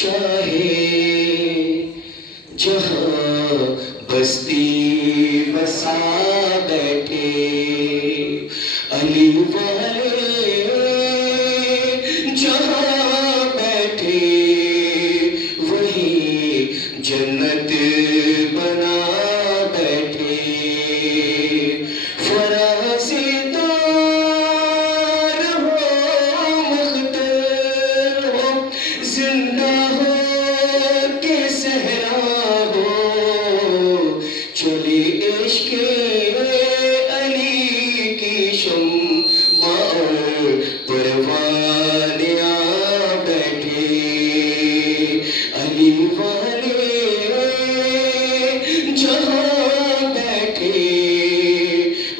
چاہے جہاں بستی بسا بیٹھے علی والے جہاں بیٹھے وہی جنت بنا بیٹھے فرازدار ہو مختار ہو زندہ ہو کہ صحرا ہو چلی عشق علی کی شمع پروان آ بیٹھے علی والے جہاں بیٹھے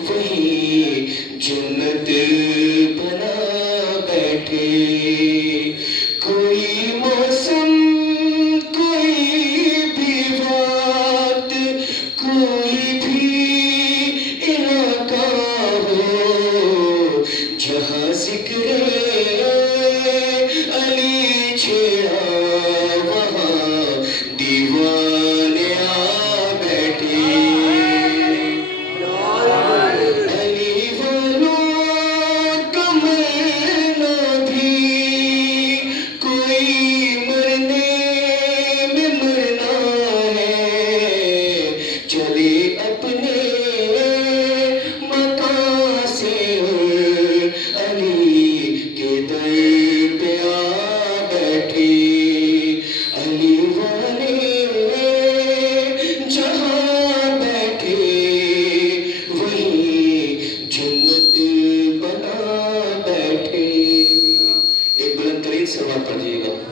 وہی جنت بنا بیٹھے کوئی موسم کوئی بھی وقت کوئی بھی علاقہ ہو جہاں ذکر علی چھیڑا وہاں دیوانے آ بیٹھے علی والوں کا مرنا بھی کوئی مرنے میں مرنا ہے چلے اپنے مکان سے علی کے در پہ آ بیٹھے علی والے جہاں بیٹھے وہی جنت بنا بیٹھے ایک بلند ترین سلوات پڑھیے گا